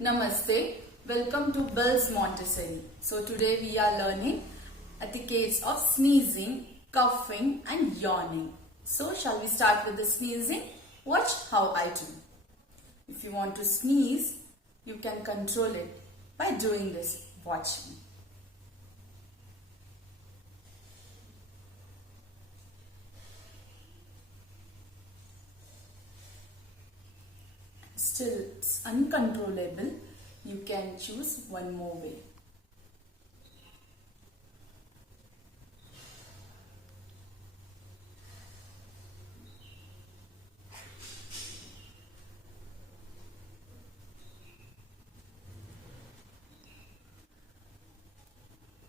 Namaste, welcome to Bell's Montessori. So today we are learning etiquettes of sneezing, coughing and yawning. So shall we start with the sneezing? Watch how I do. If you want to sneeze, you can control it by doing this. Watch me. Still it's uncontrollable, you can choose one more way.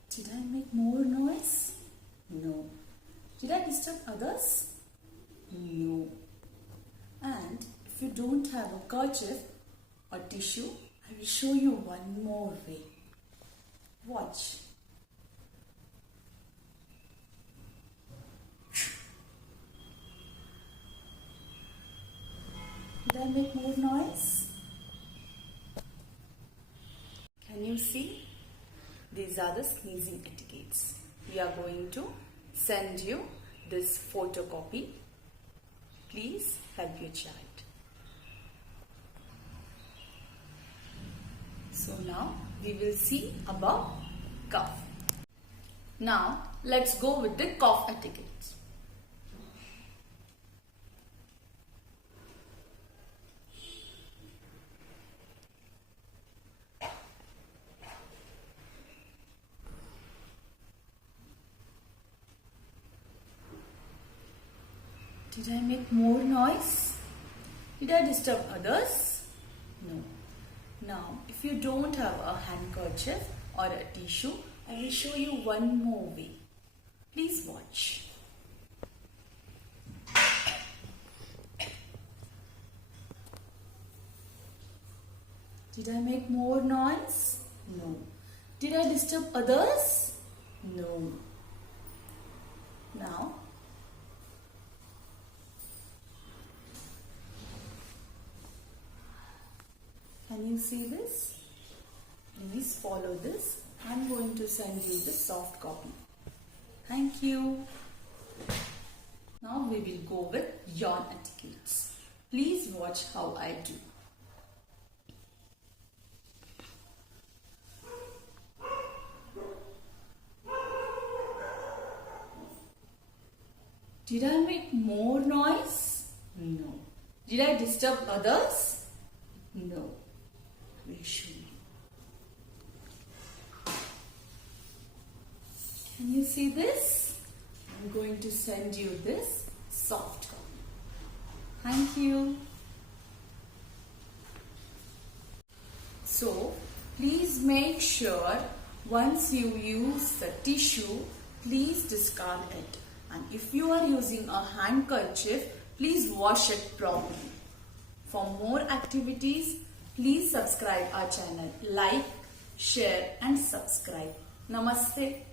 Did I make more noise? No. Did I disturb others? No. And if you don't have a kerchief or tissue, I will show you one more way. Watch. Did I make more noise? Can you see? These are the sneezing etiquettes. We are going to send you this photocopy. Please help your child. So now we will see about cough. Now let's go with the cough etiquette. Did I make more noise? Did I disturb others? No. Now, if you don't have a handkerchief or a tissue, I will show you one more way. Please watch. Did I make more noise? No. Did I disturb others? No. Now, can you see this? Please follow this. I am going to send you the soft copy. Thank you. Now we will go with yawn etiquettes. Please watch how I do. Did I make more noise? No. Did I disturb others? No. Will show you. Can you see this? I'm going to send you this soft copy. Thank you. So, please make sure once you use the tissue, please discard it. And if you are using a handkerchief, please wash it properly. For more activities, please subscribe our channel. Like, share and subscribe. Namaste.